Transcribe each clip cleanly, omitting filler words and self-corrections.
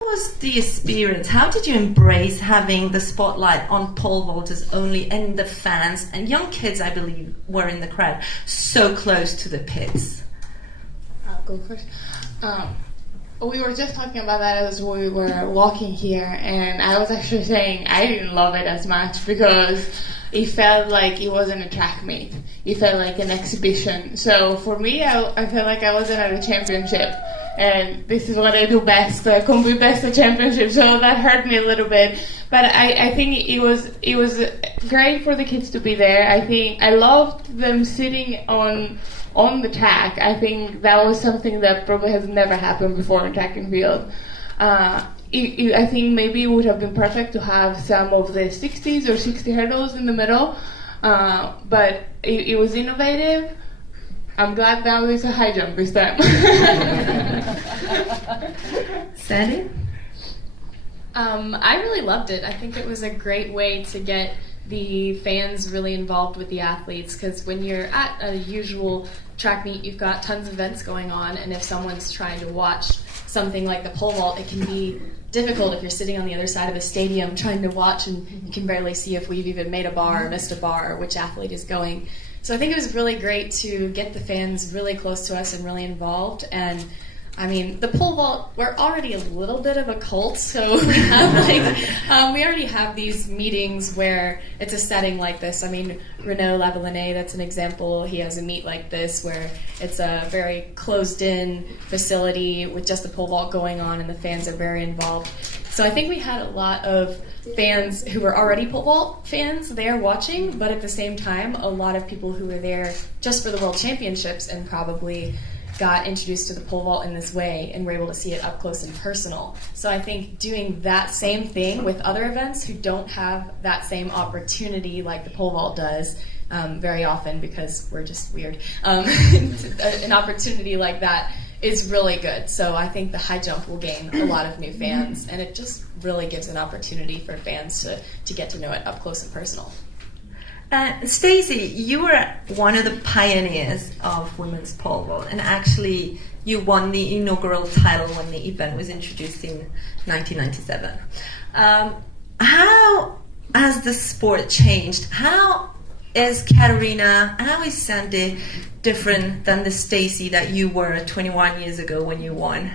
Was the experience? How did you embrace having the spotlight on pole vaulters only, and the fans and young kids, I believe, were in the crowd, so close to the pits? I'll go first. We were just talking about that as we were walking here, and I was actually saying I didn't love it as much because it felt like it wasn't a track meet. It felt like an exhibition. So for me, I felt like I wasn't at a championship. And this is what I do best. I compete best at championships, so that hurt me a little bit. But I think it was great for the kids to be there. I think I loved them sitting on the track. I think that was something that probably has never happened before in track and field. I think maybe it would have been perfect to have some of the 60s or 60 hurdles in the middle, but it was innovative. I'm glad now there's a high jump this time. Sandy? I really loved it. I think it was a great way to get the fans really involved with the athletes, because when you're at a usual track meet, you've got tons of events going on, and if someone's trying to watch something like the pole vault, it can be difficult if you're sitting on the other side of a stadium trying to watch and you can barely see if we've even made a bar or missed a bar or which athlete is going. So I think it was really great to get the fans really close to us and really involved. And I mean, the pole vault, we're already a little bit of a cult, so we have we already have these meetings where it's a setting like this. I mean, Renaud Lavillenie, that's an example. He has a meet like this where it's a very closed-in facility with just the pole vault going on, and the fans are very involved. So I think we had a lot of fans who were already pole vault fans there watching, but at the same time, a lot of people who were there just for the World Championships and probably got introduced to the pole vault in this way and were able to see it up close and personal. So I think doing that same thing with other events who don't have that same opportunity like the pole vault does very often, because we're just weird, an opportunity like that is really good. So I think the high jump will gain a lot of new fans, and it just really gives an opportunity for fans to get to know it up close and personal. Stacey, you were one of the pioneers of women's pole vault, and actually you won the inaugural title when the event was introduced in 1997. How has the sport changed? How is Katarina, how is Sandy different than the Stacey that you were 21 years ago when you won?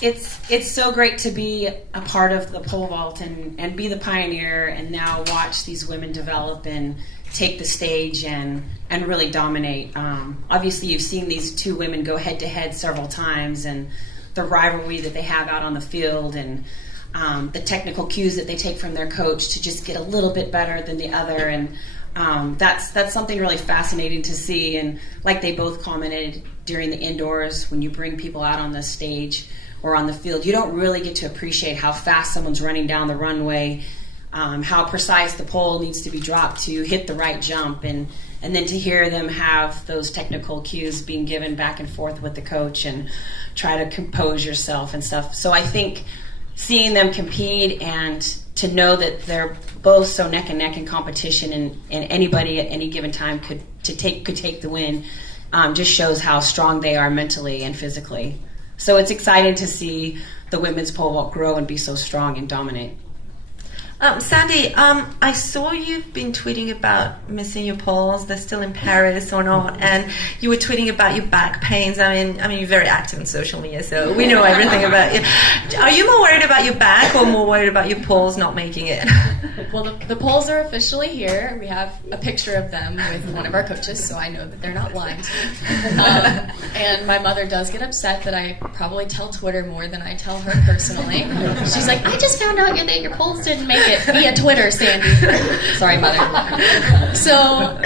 It's so great to be a part of the pole vault and be the pioneer, and now watch these women develop and take the stage and really dominate. Obviously, you've seen these two women go head to head several times, and the rivalry that they have out on the field, and the technical cues that they take from their coach to just get a little bit better than the other, and that's something really fascinating to see. And like they both commented during the indoors, when you bring people out on the stage or on the field, you don't really get to appreciate how fast someone's running down the runway, how precise the pole needs to be dropped to hit the right jump, and then to hear them have those technical cues being given back and forth with the coach and try to compose yourself and stuff. So I think seeing them compete and to know that they're both so neck and neck in competition, and anybody at any given time could take the win, just shows how strong they are mentally and physically. So it's exciting to see the women's pole vault grow and be so strong and dominate. Sandy, I saw you've been tweeting about missing your poles. They're still in Paris or not, and you were tweeting about your back pains. I mean, you're very active in social media, so we know everything about you. Are you more worried about your back or more worried about your poles not making it? Well, the poles are officially here. We have a picture of them with one of our coaches, so I know that they're not lying to me. And my mother does get upset that I probably tell Twitter more than I tell her personally. She's like, I just found out that your poles didn't make it via Twitter, Sandy. Sorry, mother. So,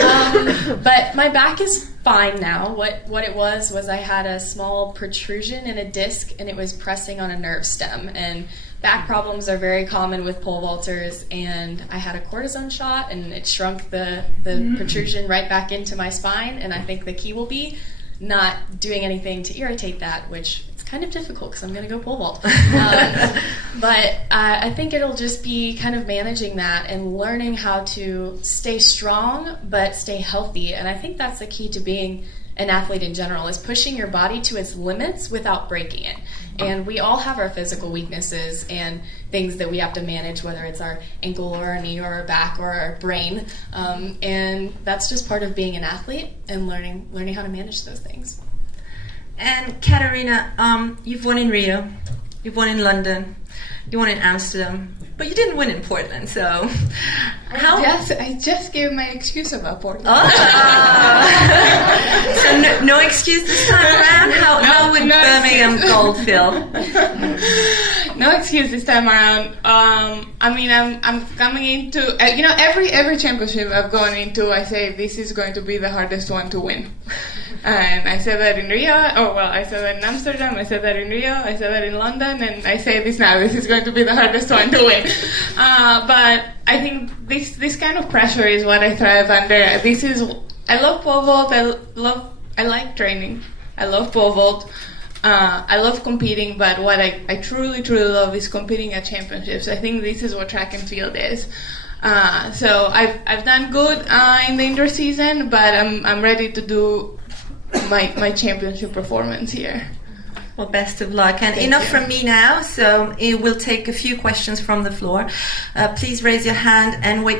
but my back is fine now. What it was I had a small protrusion in a disc, and it was pressing on a nerve stem. And back problems are very common with pole vaulters, and I had a cortisone shot, and it shrunk the protrusion right back into my spine. And I think the key will be not doing anything to irritate that, which it's kind of difficult because I'm going to go pole vault. But I think it'll just be kind of managing that and learning how to stay strong but stay healthy. And I think that's the key to being an athlete in general is pushing your body to its limits without breaking it. And we all have our physical weaknesses and things that we have to manage, whether it's our ankle or our knee or our back or our brain. And that's just part of being an athlete and learning how to manage those things. And Katarina, you've won in Rio, you've won in London, you won in Amsterdam, but you didn't win in Portland, so I just gave my excuse about Portland. Oh. So no excuse this time around? How would Birmingham gold feel? No excuse this time around. I mean, I'm coming into, every championship I've gone into, I say this is going to be the hardest one to win. And I said that in Rio, I said that in Amsterdam, I said that in Rio, I said that in London, and I say this now, this is going to be the hardest one to win. But I think this kind of pressure is what I thrive under. I love pole vault, I like training, I love pole vault, I love competing, but what I truly, truly love is competing at championships. I think this is what track and field is. So I've done good in the indoor season, but I'm ready to do my championship performance here. Well, best of luck. And enough from me now, so we'll take a few questions from the floor. Please raise your hand and wait